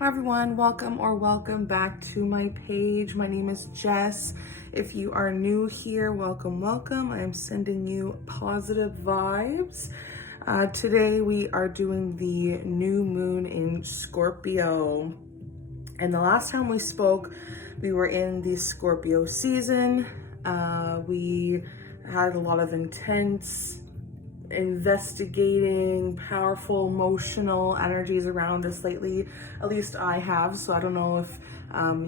Hi everyone, welcome back to my page. My name is Jess. If you are new here, welcome. I am sending you positive vibes. Today we are doing the new moon in Scorpio. And the last time we spoke, we were in the Scorpio season. We had a lot of intense investigating, powerful, emotional energies around us lately. At least I have. So I don't know if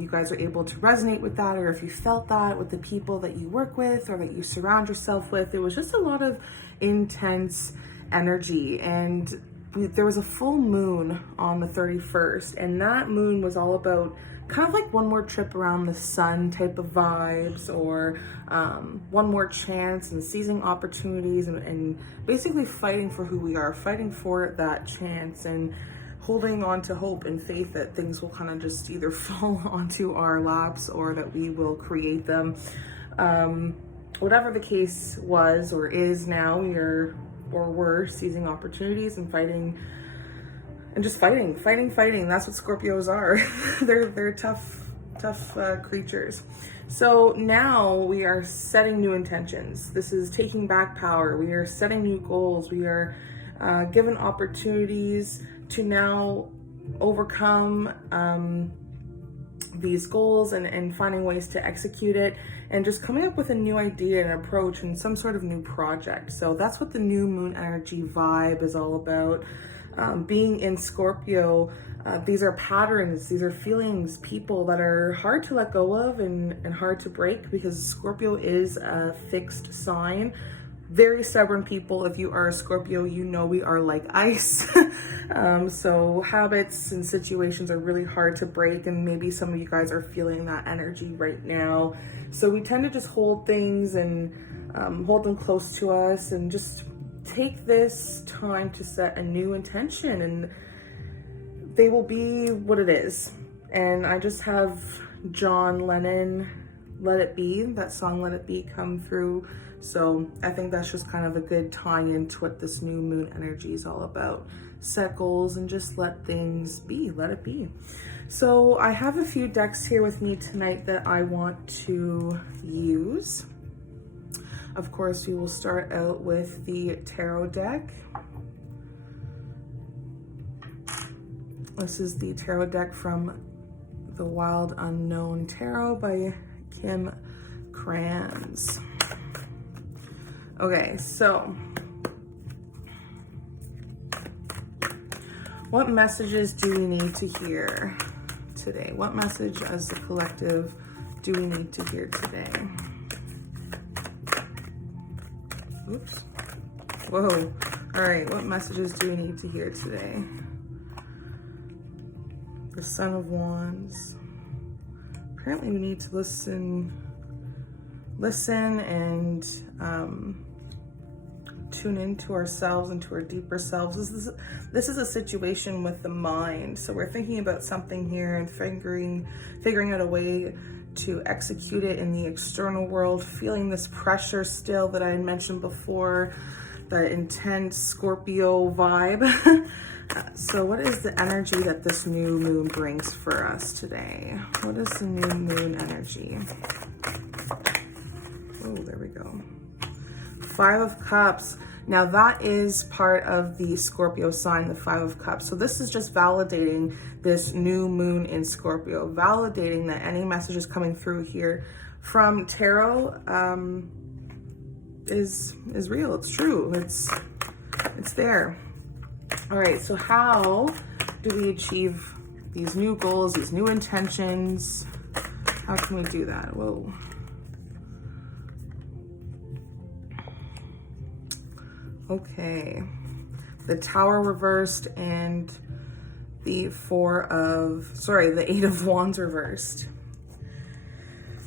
you guys are able to resonate with that, or if you felt that with the people that you work with or that you surround yourself with. It was just a lot of intense energy, and there was a full moon on the 31st, and that moon was all about kind of like one more trip around the sun type of vibes, or one more chance and seizing opportunities, and basically fighting for who we are, fighting for that chance, and holding on to hope and faith that things will kind of just either fall onto our laps or that we will create them. Whatever the case was or is now, we're seizing opportunities and fighting. And just fighting. That's what Scorpios are. they're tough creatures. So now we are setting new intentions. This is taking back power. We are setting new goals. We are given opportunities to now overcome these goals and finding ways to execute it, and just coming up with a new idea and approach and some sort of new project. So that's what the new moon energy vibe is all about. Being in Scorpio, these are patterns, these are feelings, people that are hard to let go of and hard to break, because Scorpio is a fixed sign. Very stubborn people. If you are a Scorpio, you know we are like ice. So habits and situations are really hard to break, and maybe some of you guys are feeling that energy right now. So we tend to just hold things and hold them close to us, and just take this time to set a new intention, and they will be what it is. And I just have John Lennon, Let It Be, that song Let It Be, come through. So I think that's just kind of a good tie-in to what this new moon energy is all about. Set goals and just let things be, let it be. So I have a few decks here with me tonight that I want to use. Of course, we will start out with the tarot deck. This is the tarot deck from The Wild Unknown Tarot by Kim Kranz. Okay, so what messages do we need to hear today? What message as a collective do we need to hear today? Oops. Whoa. All right, what messages do we need to hear today? The Son of Wands. Apparently we need to listen and tune into ourselves, into our deeper selves. This is a situation with the mind. So we're thinking about something here and figuring out a way to execute it in the external world, feeling this pressure still that I had mentioned before, the intense Scorpio vibe. So what is the energy that this new moon brings for us today? What is the new moon energy? Oh, there we go. 5 of Cups. Now that is part of the Scorpio sign, the 5 of Cups. So this is just validating this new moon in Scorpio, validating that any messages coming through here from tarot is real. It's true. It's there. All right. So how do we achieve these new goals, these new intentions? How can we do that? Whoa. Okay, the Tower reversed and the 8 of Wands reversed.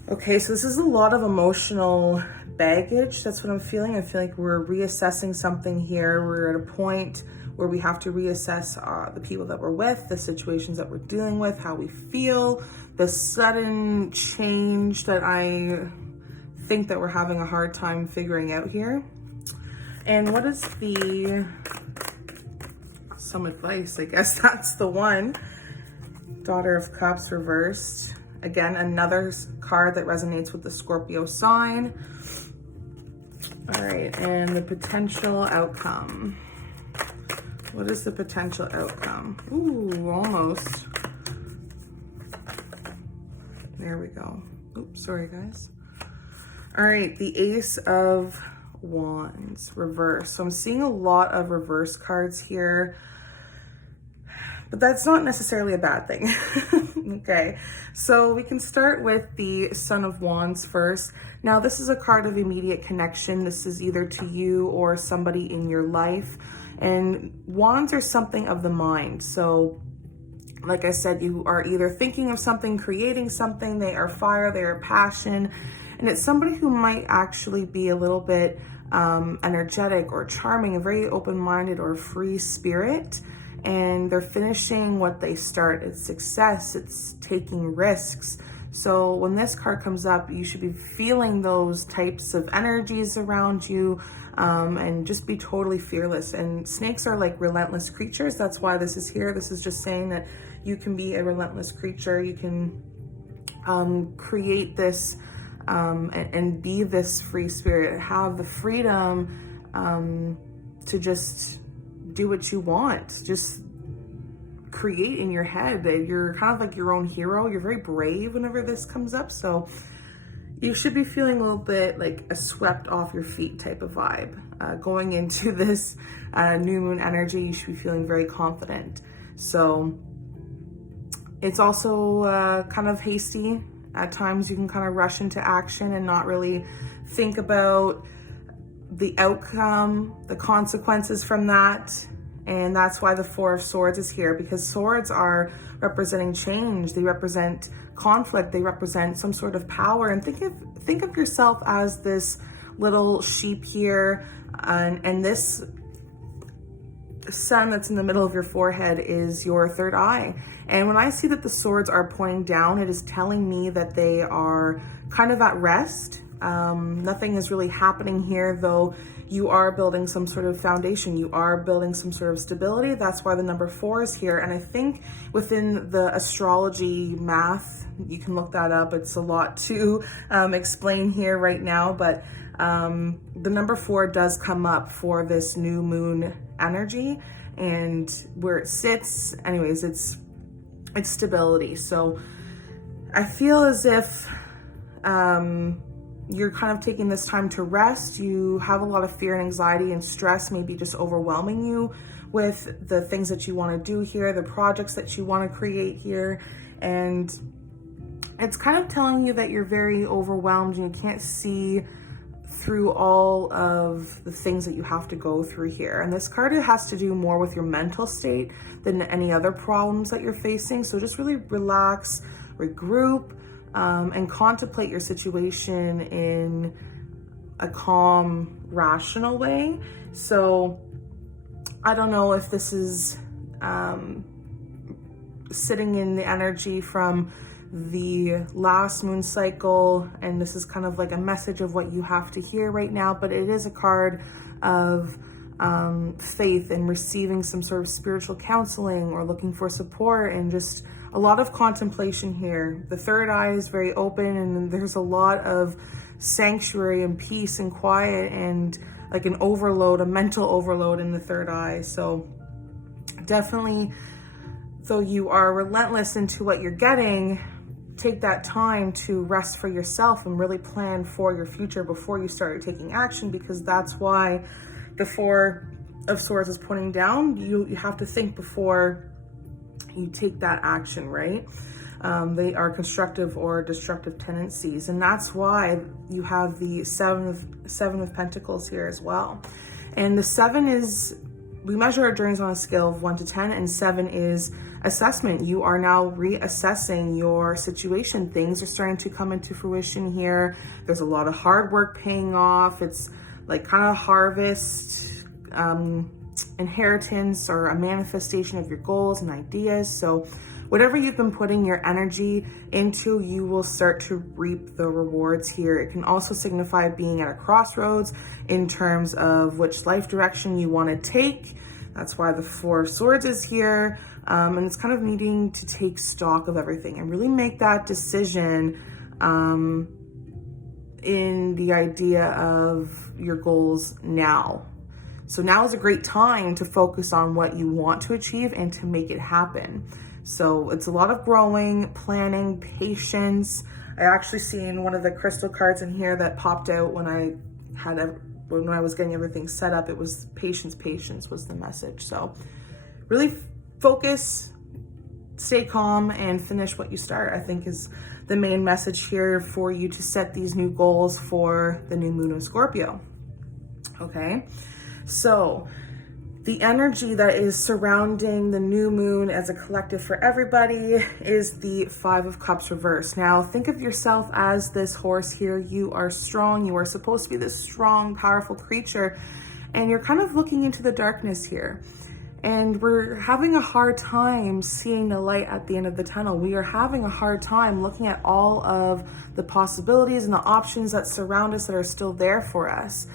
Okay, so this is a lot of emotional baggage. That's what I'm feeling. I feel like we're reassessing something here. We're at a point where we have to reassess the people that we're with, the situations that we're dealing with, how we feel, the sudden change that I think that we're having a hard time figuring out here. And what is some advice? I guess that's the one. Daughter of Cups reversed. Again, another card that resonates with the Scorpio sign. All right, and the potential outcome. What is the potential outcome? Ooh, almost. There we go. Oops, sorry guys. All right, the Ace of Wands, reverse. So I'm seeing a lot of reverse cards here, but that's not necessarily a bad thing. Okay, so we can start with the Son of Wands first. Now, this is a card of immediate connection. This is either to you or somebody in your life. And wands are something of the mind. So like I said, you are either thinking of something, creating something. They are fire, they are passion. And it's somebody who might actually be a little bit energetic or charming, a very open-minded or free spirit. And they're finishing what they start. It's success, it's taking risks. So when this card comes up, you should be feeling those types of energies around you, and just be totally fearless. And snakes are like relentless creatures. That's why this is here. This is just saying that you can be a relentless creature. You can create this and be this free spirit, have the freedom to just do what you want. Just create in your head. That you're kind of like your own hero. You're very brave whenever this comes up. So you should be feeling a little bit like a swept off your feet type of vibe. Going into this new moon energy, you should be feeling very confident. So it's also kind of hasty. At times you can kind of rush into action and not really think about the outcome, the consequences from that. And that's why the Four of Swords is here, because swords are representing change. They represent conflict. They represent some sort of power. And think of yourself as this little sheep here, and this sun that's in the middle of your forehead is your third eye. And when I see that the swords are pointing down, it is telling me that they are kind of at rest. Nothing is really happening here, though you are building some sort of foundation. You are building some sort of stability. That's why the number 4 is here. And I think within the astrology math, you can look that up. It's a lot to explain here right now, but the number 4 does come up for this new moon energy, and where it sits, anyways, it's stability. So I feel as if you're kind of taking this time to rest. You have a lot of fear and anxiety and stress, maybe just overwhelming you with the things that you want to do here, the projects that you want to create here. And it's kind of telling you that you're very overwhelmed and you can't see through all of the things that you have to go through here. And this card has to do more with your mental state than any other problems that you're facing. So just really relax, regroup, and contemplate your situation in a calm, rational way. So I don't know if this is sitting in the energy from the last moon cycle, and this is kind of like a message of what you have to hear right now, but it is a card of faith and receiving some sort of spiritual counseling or looking for support, and just a lot of contemplation here. The third eye is very open, and there's a lot of sanctuary and peace and quiet and like an overload, a mental overload in the third eye. So definitely, though you are relentless into what you're getting, take that time to rest for yourself and really plan for your future before you start taking action, because that's why the 4 of Swords is pointing down. You have to think before you take that action, right? They are constructive or destructive tendencies. And that's why you have the seven of Pentacles here as well. And the 7 is, we measure our journeys on a scale of 1 to 10, and 7 is assessment. You are now reassessing your situation. Things are starting to come into fruition here. There's a lot of hard work paying off. It's like kind of harvest, inheritance, or a manifestation of your goals and ideas. So whatever you've been putting your energy into, you will start to reap the rewards here. It can also signify being at a crossroads in terms of which life direction you want to take. That's why the 4 of Swords is here. And it's kind of needing to take stock of everything and really make that decision in the idea of your goals now. So now is a great time to focus on what you want to achieve and to make it happen. So it's a lot of growing, planning, patience. I actually seen one of the crystal cards in here that popped out when I was getting everything set up. It was patience was the message. So really focus, stay calm, and finish what you start, I think is the main message here for you to set these new goals for the new moon of Scorpio. Okay. So the energy that is surrounding the new moon as a collective for everybody is the 5 of Cups reversed. Now think of yourself as this horse here. You are strong. You are supposed to be this strong, powerful creature, and you're kind of looking into the darkness here. And we're having a hard time seeing the light at the end of the tunnel. We are having a hard time looking at all of the possibilities and the options that surround us that are still there for us.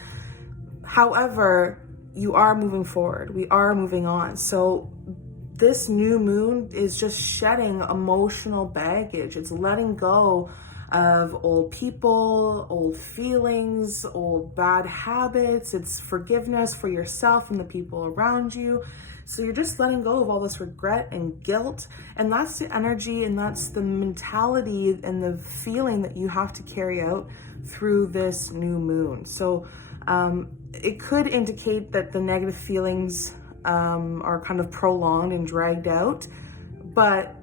However, you are moving forward. We are moving on. So this new moon is just shedding emotional baggage. It's letting go of old people, old feelings, old bad habits. It's forgiveness for yourself and the people around you. So you're just letting go of all this regret and guilt. And that's the energy and that's the mentality and the feeling that you have to carry out through this new moon. So it could indicate that the negative feelings are kind of prolonged and dragged out, but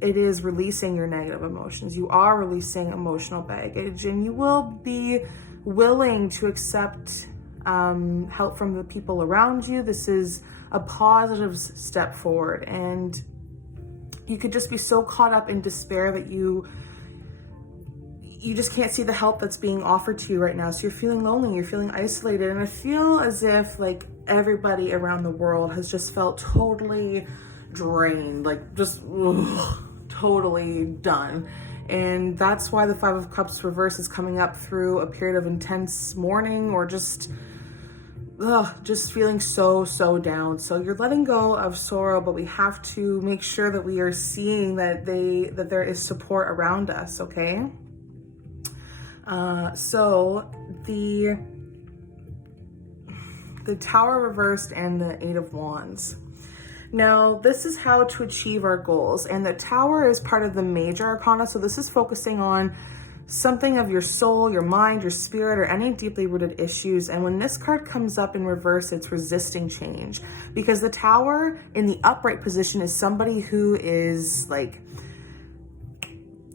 it is releasing your negative emotions. You are releasing emotional baggage, and you will be willing to accept help from the people around you. This is a positive step forward, and you could just be so caught up in despair that you just can't see the help that's being offered to you right now. So you're feeling lonely, you're feeling isolated. And I feel as if like everybody around the world has just felt totally drained, like just totally done. And that's why the 5 of Cups reverse is coming up through a period of intense mourning or just feeling so down. So you're letting go of sorrow, but we have to make sure that we are seeing that there is support around us, okay? So the Tower reversed and the 8 of Wands. Now, this is how to achieve our goals, and the Tower is part of the major arcana. So this is focusing on something of your soul, your mind, your spirit, or any deeply rooted issues. And when this card comes up in reverse, it's resisting change, because the Tower in the upright position is somebody who is like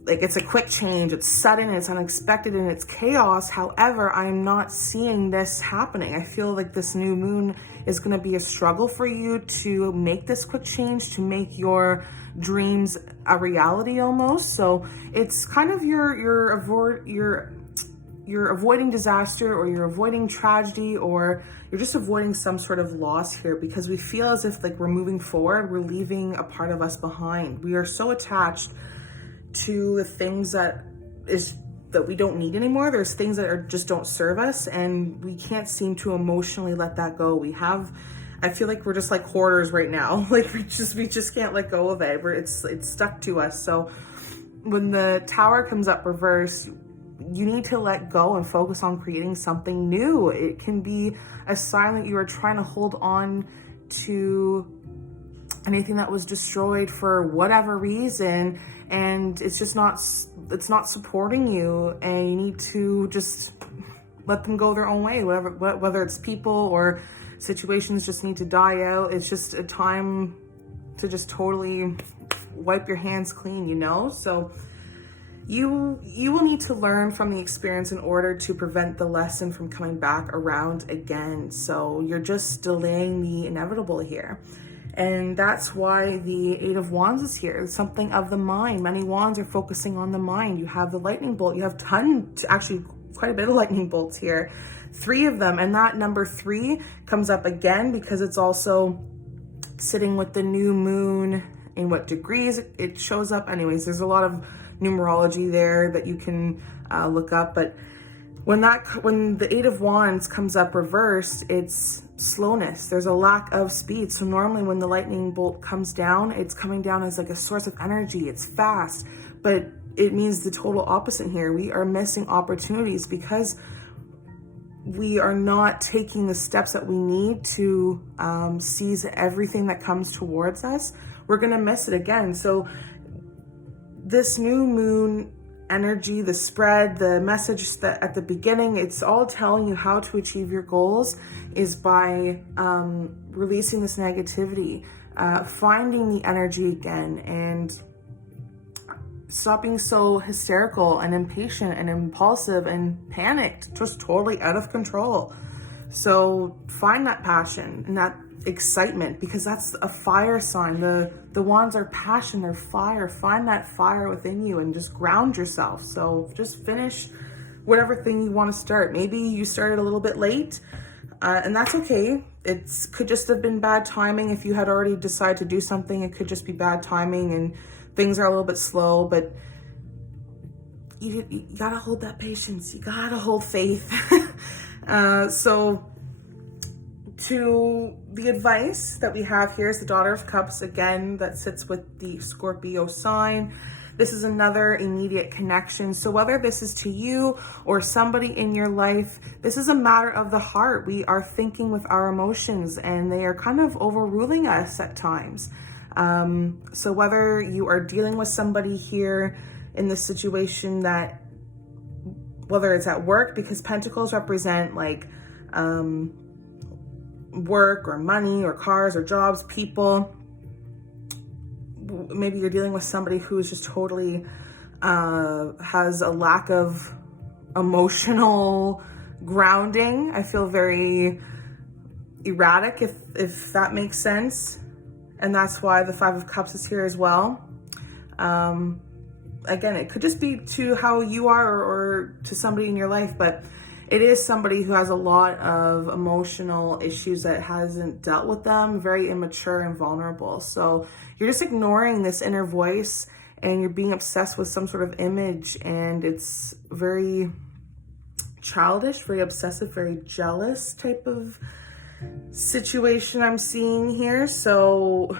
it's a quick change, it's sudden, it's unexpected, and it's chaos. However, I'm not seeing this happening. I feel like this new moon is going to be a struggle for you to make this quick change, to make your dreams a reality almost. So it's kind of you're avoiding disaster, or you're avoiding tragedy, or you're just avoiding some sort of loss here, because we feel as if like we're moving forward, we're leaving a part of us behind. We are so attached to the things that we don't need anymore. There's things that just don't serve us, and we can't seem to emotionally let that go. I feel like we're just like hoarders right now. Like we just can't let go of it. It's stuck to us. So when the Tower comes up reverse, you need to let go and focus on creating something new. It can be a sign that you are trying to hold on to anything that was destroyed for whatever reason, and it's not supporting you, and you need to just let them go their own way. Whether it's people or situations just need to die out. It's just a time to just totally wipe your hands clean, you know? So you will need to learn from the experience in order to prevent the lesson from coming back around again. So you're just delaying the inevitable here. And that's why the 8 of Wands is here. It's something of the mind. Many wands are focusing on the mind. You have the lightning bolt. You have actually quite a bit of lightning bolts here. 3 of them. And that number 3 comes up again because it's also sitting with the new moon. In what degrees it shows up. Anyways, there's a lot of numerology there that you can look up. But When the Eight of Wands comes up reversed, it's slowness. There's a lack of speed. So normally when the lightning bolt comes down, it's coming down as like a source of energy. It's fast, but it means the total opposite here. We are missing opportunities because we are not taking the steps that we need to seize everything that comes towards us. We're going to miss it again. So this new moon energy, the spread, the message that at the beginning, it's all telling you how to achieve your goals is by releasing this negativity, finding the energy again, and stop being so hysterical and impatient and impulsive and panicked, just totally out of control. So find that passion and that excitement, because that's a fire sign. The wands are passion, they're fire. Find that fire within you and just ground yourself. So just finish whatever thing you want to start. Maybe you started a little bit late, and that's okay. It could just have been bad timing. If you had already decided to do something, it could just be bad timing and things are a little bit slow, but you gotta hold that patience. You gotta hold faith. So to the advice that we have here is the Daughter of Cups, again, that sits with the Scorpio sign. This is another immediate connection. So whether this is to you or somebody in your life, this is a matter of the heart. We are thinking with our emotions and they are kind of overruling us at times. So whether you are dealing with somebody here in this situation, that whether it's at work, because pentacles represent like work or money or cars or jobs, people. Maybe you're dealing with somebody who is just totally has a lack of emotional grounding. I feel very erratic, if that makes sense. And that's why the Five of Cups is here as well. Again, it could just be to how you are or to somebody in your life, but it is somebody who has a lot of emotional issues that hasn't dealt with them, very immature and vulnerable. So you're just ignoring this inner voice and you're being obsessed with some sort of image, and it's very childish, very obsessive, very jealous type of situation I'm seeing here. So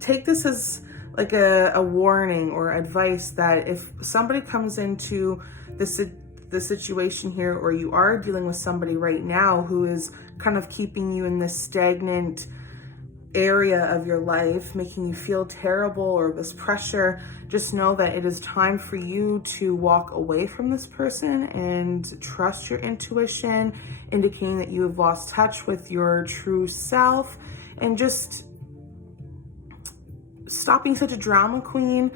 take this as like a warning or advice that if somebody comes into the situation here, or you are dealing with somebody right now who is kind of keeping you in this stagnant area of your life, making you feel terrible or this pressure, just know that it is time for you to walk away from this person and trust your intuition, indicating that you have lost touch with your true self, and just stop being such a drama queen.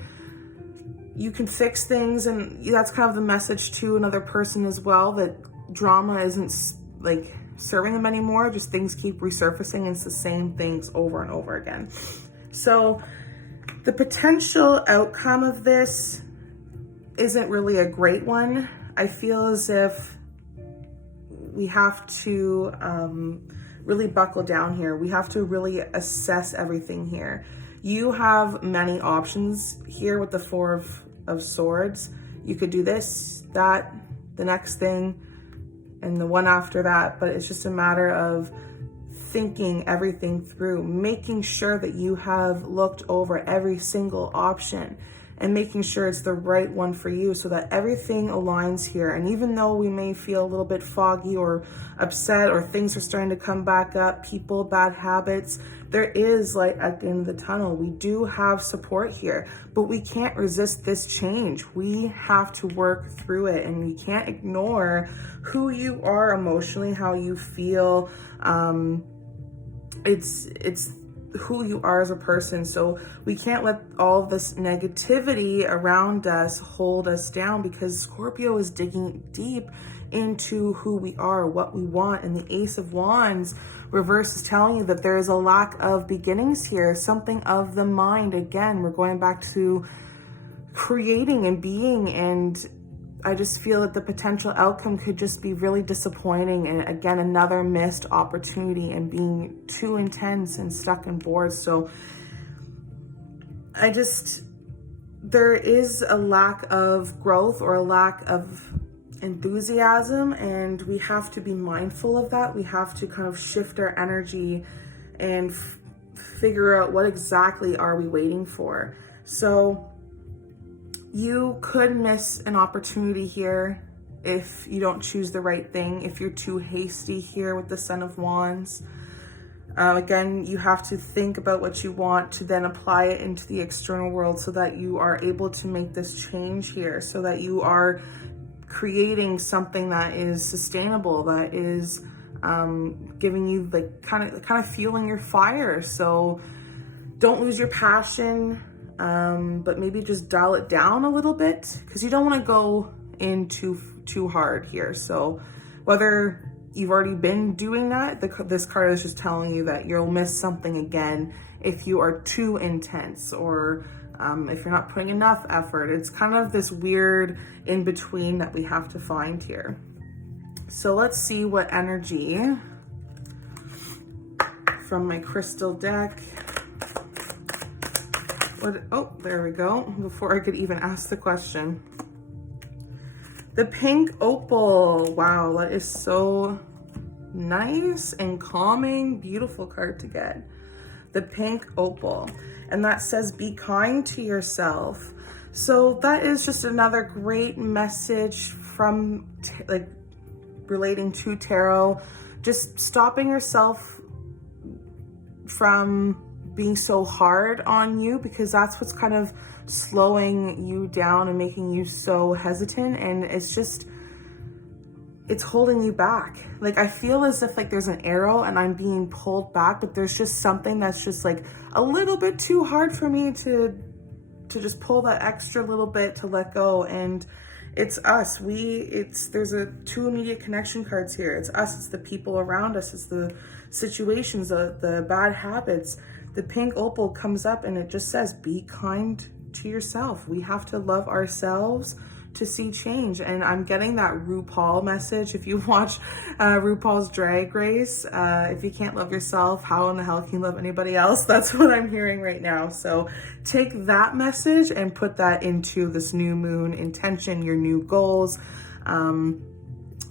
You can fix things, and that's kind of the message to another person as well, that drama isn't like serving them anymore. Just things keep resurfacing, and it's the same things over and over again. So the potential outcome of this isn't really a great one. I feel as if we have to really buckle down here. We have to really assess everything here. You have many options here with the Four of Swords. You could do this, that, the next thing, and the one after that, but it's just a matter of thinking everything through, making sure that you have looked over every single option and making sure it's the right one for you, so that everything aligns here. And even though we may feel a little bit foggy or upset, or things are starting to come back up, people, bad habits, there is light at the end of the tunnel. We do have support here, but we can't resist this change. We have to work through it, and we can't ignore who you are emotionally, how you feel. It's who you are as a person. So we can't let all this negativity around us hold us down, because Scorpio is digging deep into who we are, what we want. And the Ace of Wands reverse is telling you that there is a lack of beginnings here, something of the mind. Again, we're going back to creating and being, and I just feel that the potential outcome could just be really disappointing. And again, another missed opportunity and being too intense and stuck and bored. So there is a lack of growth or a lack of enthusiasm, and we have to be mindful of that. We have to kind of shift our energy and figure out what exactly are we waiting for. So you could miss an opportunity here if you don't choose the right thing, if you're too hasty here with the Son of Wands. Again, you have to think about what you want to then apply it into the external world so that you are able to make this change here, so that you are creating something that is sustainable, that is giving you like kind of fueling your fire. So don't lose your passion, but maybe just dial it down a little bit, because you don't want to go in too hard here. So whether you've already been doing that, this card is just telling you that you'll miss something again if you are too intense, or if you're not putting enough effort. It's kind of this weird in between that we have to find here. So let's see what energy from my crystal deck. Oh, there we go. Before I could even ask the question. The pink opal. Wow, that is so nice and calming. Beautiful card to get. The pink opal. And that says, be kind to yourself. So that is just another great message from like relating to tarot. Just stopping yourself from being so hard on you, because that's what's kind of slowing you down and making you so hesitant, and it's holding you back. Like I feel as if like there's an arrow and I'm being pulled back, but there's just something that's just like a little bit too hard for me to just pull that extra little bit to let go. And it's us. There's two immediate connection cards here. It's us, it's the people around us, it's the situations, the bad habits. The pink opal comes up and it just says, be kind to yourself. We have to love ourselves to see change. And I'm getting that RuPaul message. If you watch RuPaul's Drag Race, if you can't love yourself, how in the hell can you love anybody else? That's what I'm hearing right now. So take that message and put that into this new moon intention, your new goals,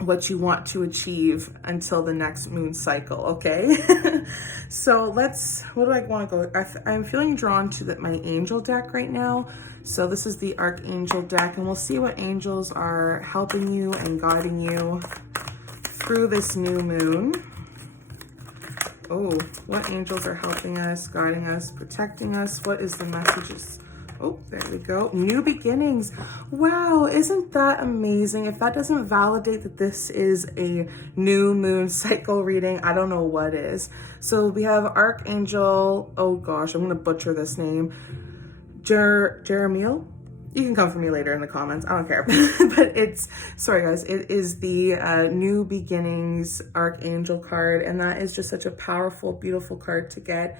what you want to achieve until the next moon cycle, okay? So what do I want to go? I'm feeling drawn to my angel deck right now. So this is the Archangel deck, and we'll see what angels are helping you and guiding you through this new moon. Oh, what angels are helping us, guiding us, protecting us? What is the messages? Oh, there we go. New beginnings. Wow, isn't that amazing? If that doesn't validate that this is a new moon cycle reading, I don't know what is. So we have Archangel, oh gosh, I'm going to butcher this name. Jeremiel? You can come for me later in the comments. I don't care. But sorry guys, it is the New Beginnings Archangel card. And that is just such a powerful, beautiful card to get.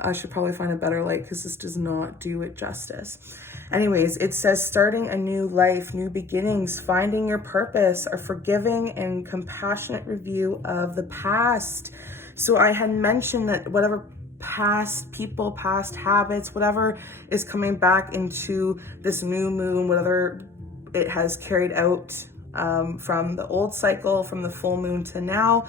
I should probably find a better light because this does not do it justice. Anyways, it says starting a new life, new beginnings, finding your purpose, a forgiving and compassionate review of the past. So I had mentioned that whatever past people, past habits, whatever is coming back into this new moon, whatever it has carried out from the old cycle, from the full moon to now,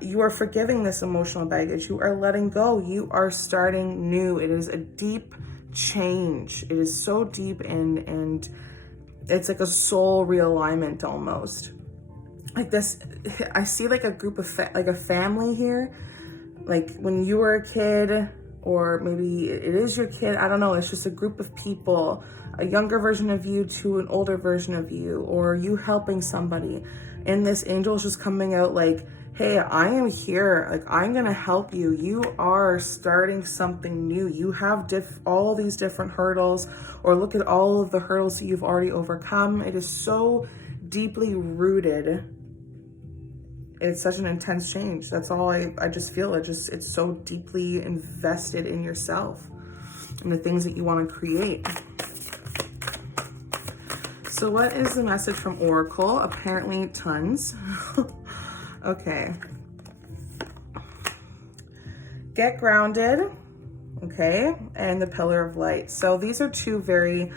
you are forgiving this emotional baggage. You are letting go. You are starting new. It is a deep change. It is so deep, and it's like a soul realignment almost. Like this, I see like a group of like a family here. Like when you were a kid, or maybe it is your kid. I don't know. It's just a group of people, a younger version of you to an older version of you, or you helping somebody. And this angel is just coming out like, hey, I am here. Like, I'm going to help you. You are starting something new. You have all these different hurdles, or look at all of the hurdles that you've already overcome. It is so deeply rooted. It's such an intense change. That's all I just feel. It's so deeply invested in yourself and the things that you want to create. So what is the message from Oracle? Apparently tons. Okay. Get grounded. Okay. And the Pillar of Light. So these are two very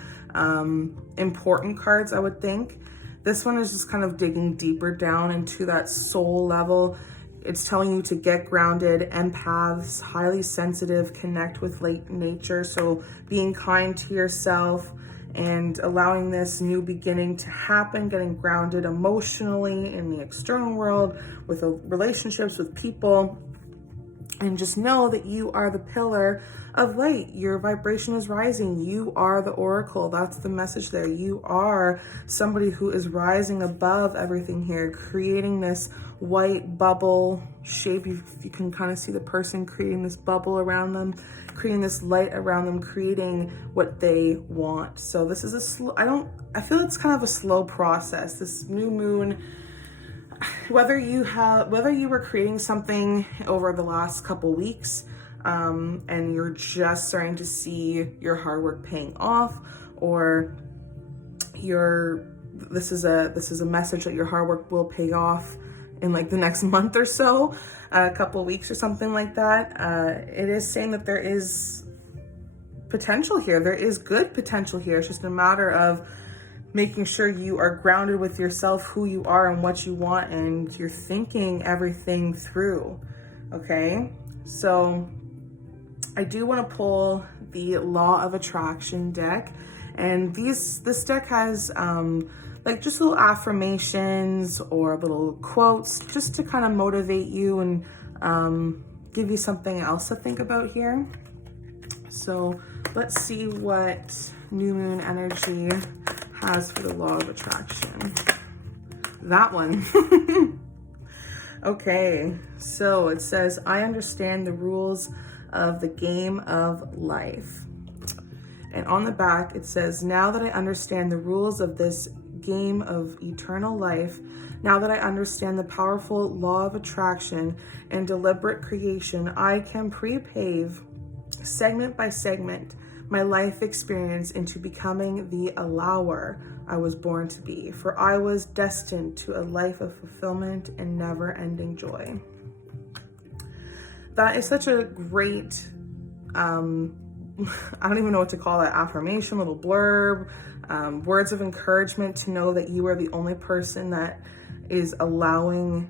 important cards, I would think. This one is just kind of digging deeper down into that soul level. It's telling you to get grounded, empaths, highly sensitive, connect with nature. So being kind to yourself and allowing this new beginning to happen, getting grounded emotionally in the external world, with relationships, with people. And just know that you are the pillar of light. Your vibration is rising. You are the oracle. That's the message there. You are somebody who is rising above everything here, creating this white bubble shape. You can kind of see the person creating this bubble around them, creating this light around them, creating what they want. So this is a slow, I feel it's kind of a slow process. This new moon, whether you were creating something over the last couple weeks, and you're just starting to see your hard work paying off, or this is a message that your hard work will pay off in like the next month or so, a couple weeks or something like that. It is saying that there is potential here. There is good potential here. It's just a matter of making sure you are grounded with yourself, who you are and what you want, and you're thinking everything through, okay? So I do want to pull the Law of Attraction deck, and this deck has like just little affirmations or little quotes just to kind of motivate you and give you something else to think about here. So let's see what new moon energy has for the Law of Attraction. That one. Okay, so it says, I understand the rules of the game of life. And on the back, it says, now that I understand the rules of this game of eternal life, now that I understand the powerful law of attraction and deliberate creation, I can prepave segment by segment my life experience into becoming the allower I was born to be, for I was destined to a life of fulfillment and never-ending joy. That is such a great, I don't even know what to call that, affirmation, little blurb, words of encouragement to know that you are the only person that is allowing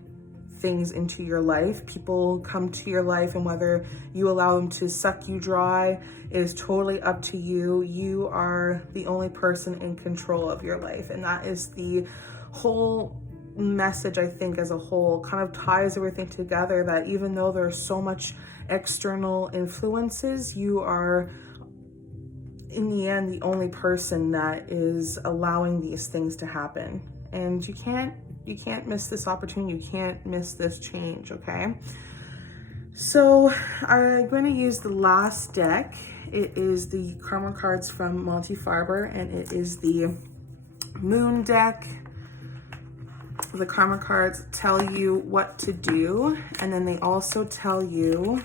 things into your life. People come to your life, and whether you allow them to suck you dry is totally up to you. You are the only person in control of your life, and that is the whole message. I think as a whole kind of ties everything together, that even though there's so much external influences, you are in the end the only person that is allowing these things to happen, and you can't miss this opportunity. You can't miss this change, okay? So I'm going to use the last deck. It is the Karma cards from Monty Farber, and it is the Moon deck. The Karma cards tell you what to do, and then they also tell you,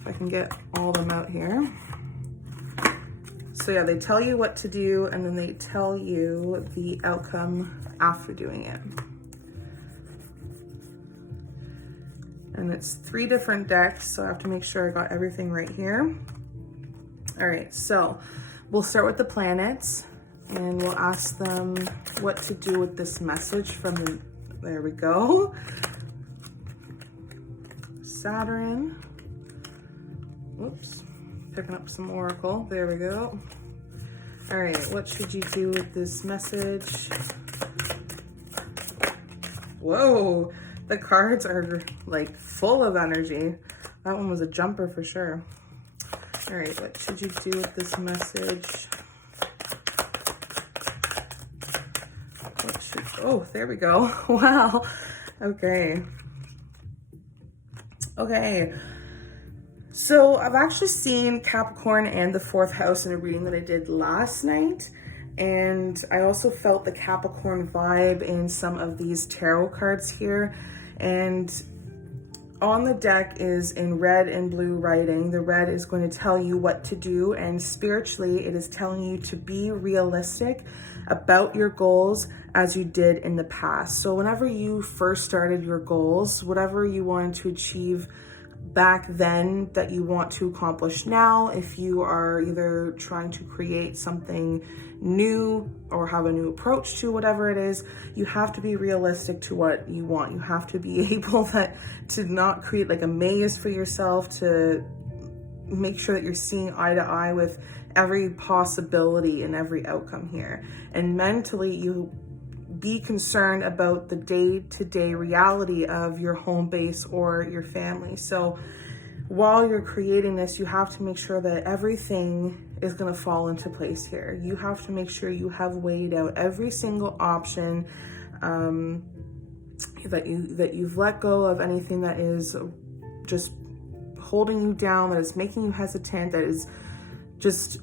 if I can get all of them out here. So yeah, they tell you what to do, and then they tell you the outcome after doing it. And it's 3 different decks, so I have to make sure I got everything right here. All right, so we'll start with the planets, and we'll ask them what to do with this message from the, there we go. Saturn. Whoops. Picking up some oracle. There we go. All right, what should you do with this message? Whoa, the cards are like full of energy. That one was a jumper for sure. All right, what should you do with this message? Oh, there we go. Wow. Okay. Okay. So I've actually seen Capricorn and the 4th house in a reading that I did last night. And I also felt the Capricorn vibe in some of these tarot cards here. And on the deck is in red and blue writing. The red is going to tell you what to do. And spiritually, it is telling you to be realistic about your goals as you did in the past. So whenever you first started your goals, whatever you wanted to achieve back then that you want to accomplish now. If you are either trying to create something new or have a new approach to whatever it is, you have to be realistic to what you want. You have to be able to not create like a maze for yourself, to make sure that you're seeing eye to eye with every possibility and every outcome here. And mentally, you be concerned about the day-to-day reality of your home base or your family. So while you're creating this, you have to make sure that everything is going to fall into place here. You have to make sure you have weighed out every single option, that you've let go of anything that is just holding you down, that is making you hesitant, that is just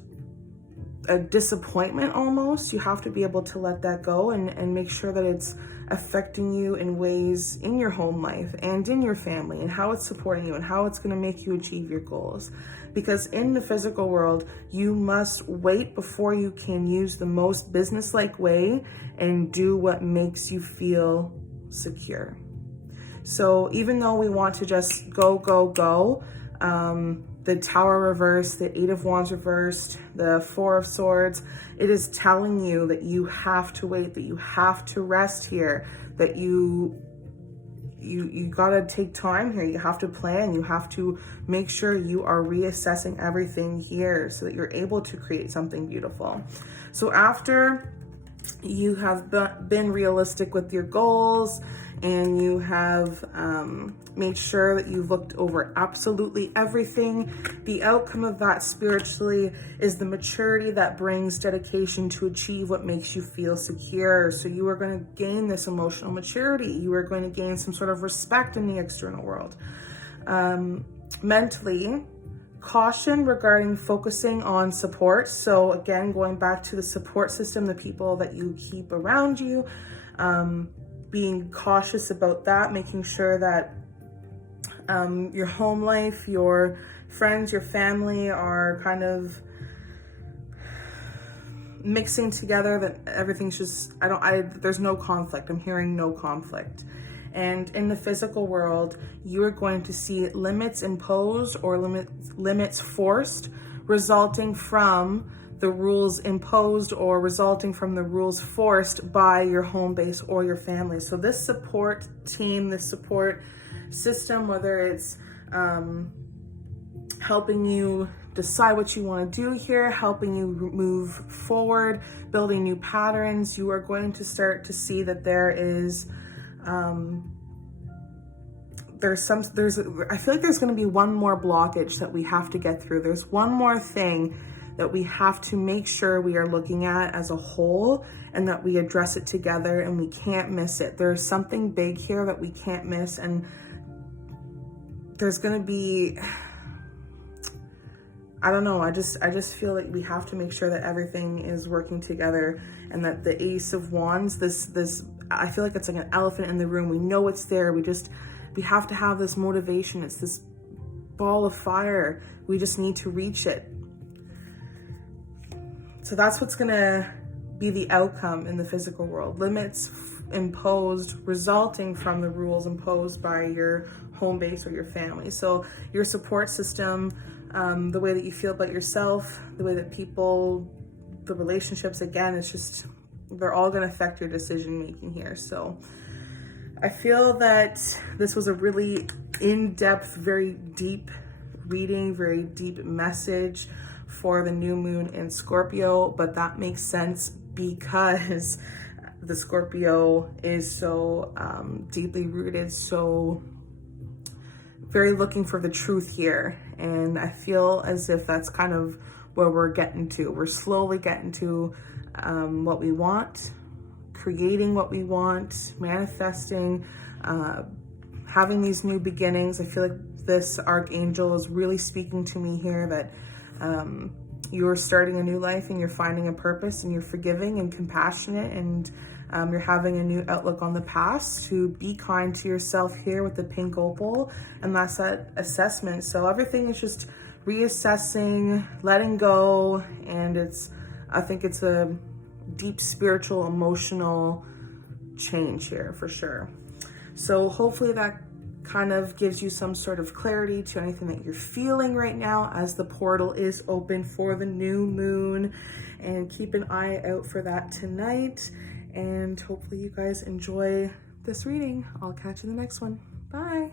a disappointment almost. You have to be able to let that go and make sure that it's affecting you in ways in your home life and in your family, and how it's supporting you and how it's going to make you achieve your goals. Because in the physical world, you must wait before you can use the most business-like way and do what makes you feel secure. So even though we want to just go, the Tower reversed, the Eight of Wands reversed, the Four of Swords, it is telling you that you have to wait, that you have to rest here, that you gotta take time here. You have to plan. You have to make sure you are reassessing everything here so that you're able to create something beautiful. So after you have been realistic with your goals, and you have made sure that you've looked over absolutely everything, the outcome of that spiritually is the maturity that brings dedication to achieve what makes you feel secure. So you are going to gain this emotional maturity. You are going to gain some sort of respect in the external world. Mentally, caution regarding focusing on support. So again, going back to the support system, the people that you keep around you, being cautious about that, making sure that your home life, your friends, your family are kind of mixing together, that everything's just, there's no conflict. I'm hearing no conflict. And in the physical world, you are going to see limits imposed or limits forced, resulting from the rules imposed or resulting from the rules forced by your home base or your family. So this support team, this support system, whether it's helping you decide what you want to do here, helping you move forward, building new patterns, you are going to start to see that there is I feel like there's going to be one more blockage that we have to get through. There's one more thing that we have to make sure we are looking at as a whole, and that we address it together, and we can't miss it. There's something big here that we can't miss, and there's going to be, I don't know, I just feel like we have to make sure that everything is working together, and that the Ace of Wands, this I feel like it's like an elephant in the room. We know it's there. We have to have this motivation. It's this ball of fire. We just need to reach it. So that's what's gonna be the outcome in the physical world. Limits imposed resulting from the rules imposed by your home base or your family. So your support system, the way that you feel about yourself, the way that people, the relationships, again, it's just, they're all gonna affect your decision making here. So I feel that this was a really in-depth, very deep reading, very deep message for the new moon in Scorpio, but that makes sense because the Scorpio is so deeply rooted, so very looking for the truth here. And I feel as if that's kind of where we're getting to. We're slowly getting to what we want, creating what we want, manifesting, having these new beginnings. I feel like this archangel is really speaking to me here that you're starting a new life, and you're finding a purpose, and you're forgiving and compassionate, and you're having a new outlook on the past. To be kind to yourself here with the pink opal, and that's that assessment. So everything is just reassessing, letting go, and I think it's a deep spiritual, emotional change here for sure. So hopefully that kind of gives you some sort of clarity to anything that you're feeling right now as the portal is open for the new moon. And keep an eye out for that tonight. And hopefully you guys enjoy this reading. I'll catch you in the next one. Bye.